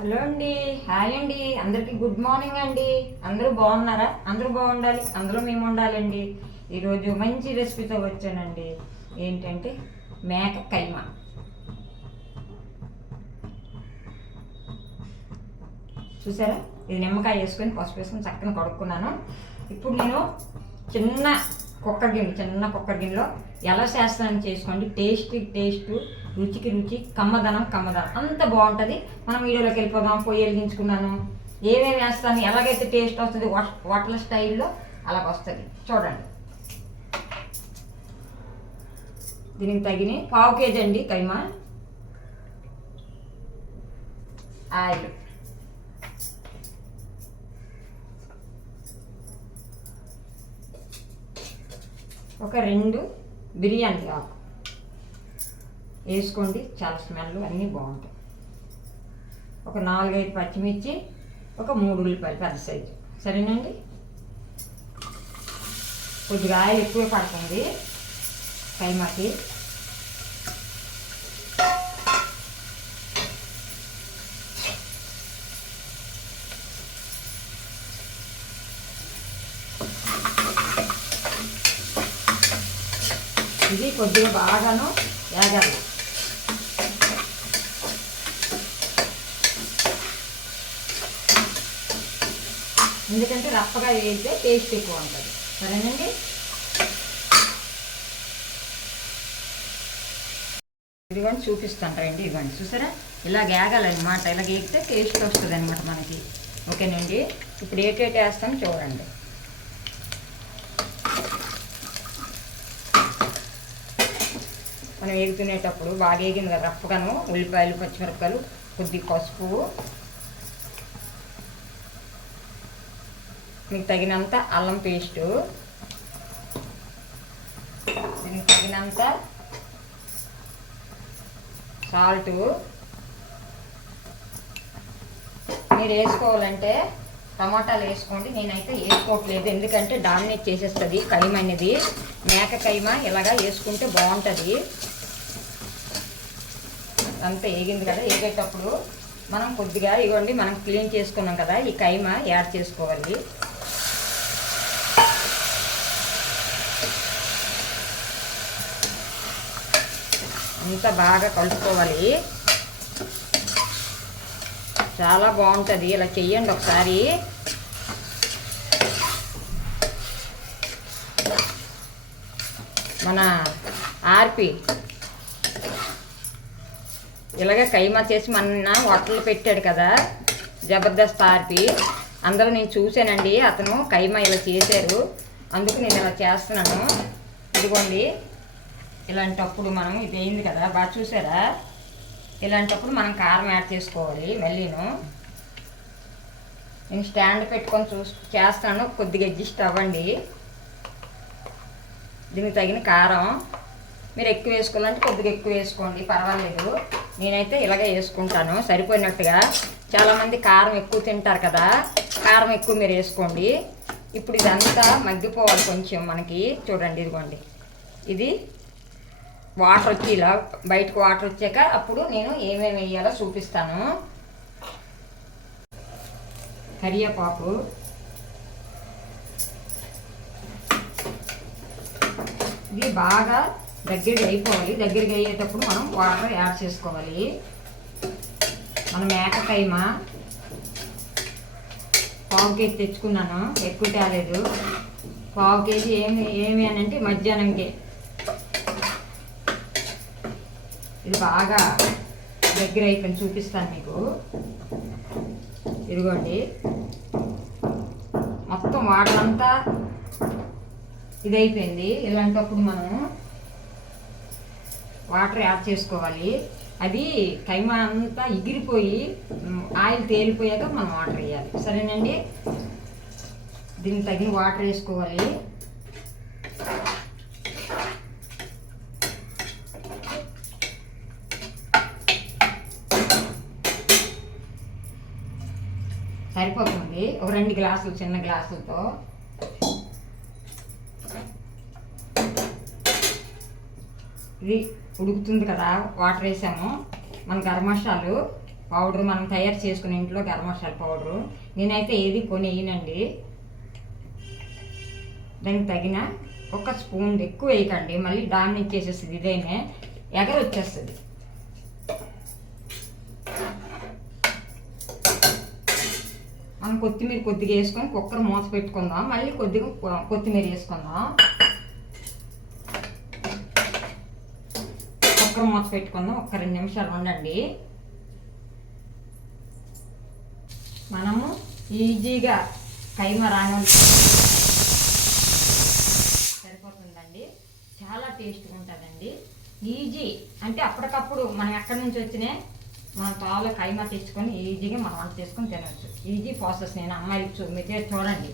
Hello అండి. Hi అండి. అందరికీ గుడ్ మార్నింగ్ అండి. అందరూ బాగున్నారా? అందరూ బాగుండాలి. అందరూ మేము ఉండాలండి. ఈరోజు మంచి రెసిపీతో వచ్చానండి. ఏంటంటే మేక కైమ చూసారా? ఇది నిమ్మకాయ వేసుకొని పసుపు వేసుకొని చక్కని కడుక్కున్నాను. ఇప్పుడు నేను చిన్న కుక్క గిన్నె చిన్న కుక్క గిన్నెలో ఎలా చేస్తానని చేసుకోండి? టేస్ట్ టేస్ట్ రుచికి రుచి కమ్మదనం కమ్మదనం. అంత బాగుంటుంది. మనం వీడియోలోకి వెళ్ళిపోదాం. పొయ్యి వెలిగించుకున్నాను. ఏమేమి వేస్తాను? ఎలాగైతే టేస్ట్ వస్తుంది? హోటల్ స్టైల్లో అలాగ వస్తుంది. చూడండి. దీనికి తగిన పావు కేజీ అండి కైమా. ఆయిల్. ఒక రెండు బిర్యానీ ఆకు. వేసుకోండి చాలా స్మెల్ అన్నీ బాగుంటాయి. ఒక నాలుగైదు పచ్చిమిర్చి ఒక మూడు ఉల్లిపాయలు పెద్ద సైజు. సరేనండి? కొద్దిగా ఆయిల్ ఎక్కువ పడుతుంది. కైమాకి ఇది కొద్దిగా బాగాను వేగాలి. ఎందుకంటే రప్పగా వేస్తే టేస్ట్ ఎక్కువ ఉంటుంది. సరేనండి? ఇదిగోండి చూపిస్తాంటారండి ఇదిగోండి. చూసారా? ఇలా గేగాలన్నమాట ఇలా గేగితే టేస్ట్ వస్తుంది అనమాట మనకి. ఓకేనండి? ఇప్పుడు ఏటేటి వేస్తాం చూడండి. మనం వేగుతునేటప్పుడు బాగా వేగింది కదా రప్పగాను ఉల్లిపాయలు పచ్చిమిరపకాయలు కొద్ది పసుపు. మీకు తగినంత అల్లం పేస్టు. దీనికి తగినంత సాల్టు. మీరు వేసుకోవాలంటే టమాటాలు వేసుకోండి నేనైతే వేసుకోవట్లేదు. ఎందుకంటే డామినేట్ చేసేస్తుంది కైమ అనేది మేక కైమ ఇలాగా వేసుకుంటే బాగుంటుంది. అంతా వేగింది కదా వేగేటప్పుడు మనం కొద్దిగా ఇవ్వండి మనం క్లీన్ చేసుకున్నాం కదా ఈ కైమ యాడ్ చేసుకోవాలి. అంతా బాగా కలుపుకోవాలి. చాలా బాగుంటుంది ఇలా చెయ్యండి ఒకసారి. మన ఆర్పి ఇలాగ కైమా చేసి మన హోటల్ పెట్టాడు కదా జబర్దస్త్ ఆర్పి అందులో నేను చూశానండి అతను కైమా ఇలా చేశారు. అందుకు నేను ఇలా చేస్తున్నాను. ఇదిగోండి ఇలాంటప్పుడు మనం ఇది అయింది కదా బాగా చూసారా? ఇలాంటప్పుడు మనం కారం యాడ్ చేసుకోవాలి మళ్ళీను. నేను స్టాండ్ పెట్టుకొని చూ చేస్తాను కొద్దిగా అడ్జస్ట్ అవ్వండి. దీనికి తగిన కారం. మీరు ఎక్కువ వేసుకోవాలంటే కొద్దిగా ఎక్కువ వేసుకోండి పర్వాలేదు. నేనైతే ఇలాగే వేసుకుంటాను సరిపోయినట్టుగా. చాలామంది కారం ఎక్కువ తింటారు కదా కారం ఎక్కువ మీరు వేసుకోండి. ఇప్పుడు ఇదంతా మగ్గిపోవాలి కొంచెం మనకి. చూడండి ఇదిగోండి. ఇది వాటర్ వచ్చి ఇలా బయటకు వాటర్ వచ్చాక అప్పుడు నేను ఏమేమి వేయాలో చూపిస్తాను. కరివేపాకు. ఇది బాగా దగ్గరికి అయిపోవాలి. దగ్గరికి అయ్యేటప్పుడు మనం వాటర్ యాడ్ చేసుకోవాలి. మన మేక కైమ పావు కేజీ తెచ్చుకున్నాను. ఎక్కువ తేలేదు. పావు కేజీ ఏమి ఏమి అని అంటే మధ్యాహ్నంకే. ఇది బాగా దగ్గర అయిపోయింది. చూపిస్తాను మీకు. ఇదిగోండి. మొత్తం వాటర్ అంతా ఇది అయిపోయింది ఇలాంటప్పుడు మనం వాటర్ యాడ్ చేసుకోవాలి. అది కైమా అంతా ఎగిరిపోయి ఆయిల్ తేలిపోయాక మనం వాటర్ వేయాలి. సరేనండి? దీనికి తగిన వాటర్ వేసుకోవాలి. సరిపోతుంది. ఒక రెండు గ్లాసులు చిన్న గ్లాసులతో. ఇది ఉడుకుతుంది కదా వాటర్ వేసాము. మన గరం మసాలు పౌడర్ మనం తయారు చేసుకునే ఇంట్లో గరం మసాలా పౌడరు. నేనైతే ఏది కొని వేయనండి దానికి తగిన ఒక స్పూన్ ఎక్కువ వేయకండి. మళ్ళీ డామినేట్ చేసేస్తుంది ఇదేనే ఎగర వచ్చేస్తుంది మనం కొత్తిమీర కొద్దిగా వేసుకొని కుక్కర్ మూత పెట్టుకుందాం. మళ్ళీ కొద్దిగా కొత్తిమీర వేసుకుందాం. కుక్కర్ మూత పెట్టుకుందాం. ఒక్క రెండు నిమిషాలు ఉండండి. మనము ఈజీగా కైమ రాని సరిపోతుందండి. చాలా టేస్ట్గా ఉంటుందండి. ఈజీ అంటే అప్పటికప్పుడు మనం ఎక్కడి నుంచి వచ్చినా మన పాలు కైమా తెచ్చుకొని ఈజీగా మనం వంట చేసుకొని తినవచ్చు ఈజీ ప్రాసెస్ నేను అమ్మాయికి చూ మీరు చూడండి.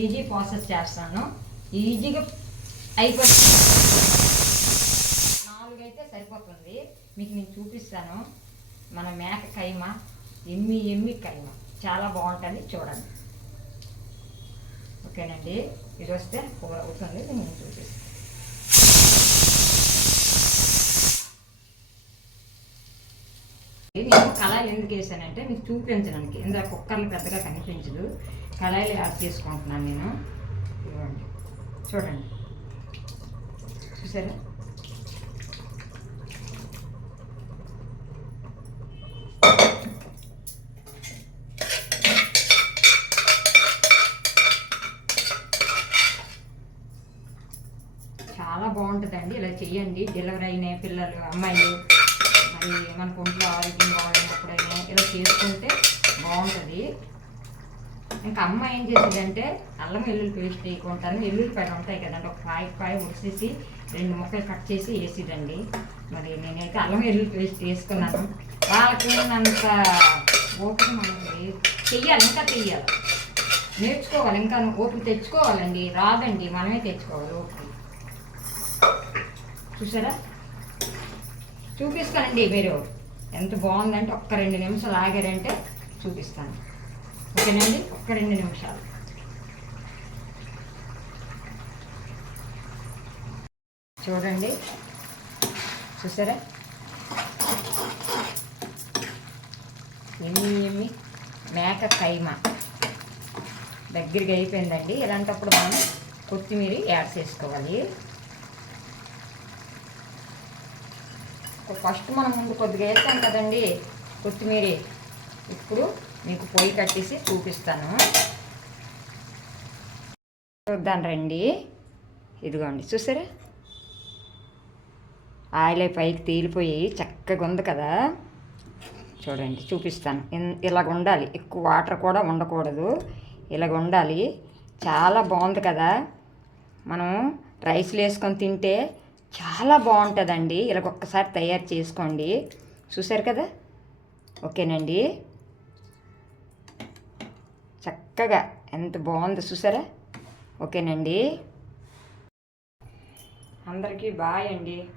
ఈజీ ప్రాసెస్ చేస్తాను. ఈజీగా అయిపోతుంది. అయితే సరిపోతుంది. మీకు నేను చూపిస్తాను. మన మేక కైమ ఎమ్మి ఎమ్మి కైమ. చాలా బాగుంటుంది చూడండి. ఓకేనండి. ఇది వస్తే కూర అవుతుంది. నేను చూపిస్తాను. నేను కళాయిలు ఎందుకు వేసానంటే మీకు చూపించడానికి. ఇందులో కుక్కర్లు పెద్దగా కనిపించదు. కళాయిలు యాడ్ చేసుకుంటున్నాను నేను. ఇవ్వండి చూడండి. చూసారా? చాలా బాగుంటుందండి. ఇలా చేయండి డెలివరీ అయిన పిల్లలు అమ్మాయిలు మరి మనకు ఒంట్లో ఆరోగ్యం బాగాలేనప్పుడైనా ఇలా చేసుకుంటే బాగుంటుంది. ఇంకా అమ్మ ఏం చేసేదంటే అల్లం వెల్లుల్లి పేస్ట్ వేయకుంటాను ఎల్లుల్లిపాయలు ఉంటాయి కదండి. ఒక పాయ పాయ ఉడిసేసి రెండు ముక్కలు కట్ చేసి వేసిదండి మరి నేనైతే అల్లం వెల్లుల్లి పేస్ట్ వేసుకున్నాను. వాళ్ళకి అంత ఓపిక మనకి చెయ్యాలి ఇంకా చెయ్యాలి. నేర్చుకోవాలి ఇంకా ఓపిక తెచ్చుకోవాలండి. రాదండి. మనమే తెచ్చుకోవాలి ఓపిక. చూసారా? చూపిస్తానండి మీరు ఎంత బాగుందంటే ఒక్క రెండు నిమిషాలు ఆగారంటే చూపిస్తాను. ఓకేనండి? ఒక్క రెండు నిమిషాలు. చూడండి. చూసారా? ఎమ్మి ఎమ్మి మేక కైమ. దగ్గరికి అయిపోయిందండి. ఇలాంటప్పుడు మనం కొత్తిమీర యాడ్ చేసుకోవాలి. ఫస్ట్ మనం ముందు కొద్దిగా వేస్తాం కదండి కొత్తిమీర. ఇప్పుడు మీకు పొయ్యి కట్టేసి చూపిస్తాను. చూద్దాం రండి. ఇదిగోండి చూసారా? ఆయిల్ పైకి తేలిపోయి చక్కగా ఉంది కదా? చూడండి చూపిస్తాను. ఇన్- ఇలాగ ఉండాలి. ఎక్కువ వాటర్ కూడా ఉండకూడదు. ఇలాగ ఉండాలి. చాలా బాగుంది కదా? మనం రైస్లు వేసుకొని తింటే చాలా బాగుంటుందండి. ఇలా ఒక్కసారి తయారు చేసుకోండి. చూసారు కదా? ఓకేనండి. చక్కగా ఎంత బాగుందో చూసారా? ఓకేనండి. అందరికీ బాయ్ అండి.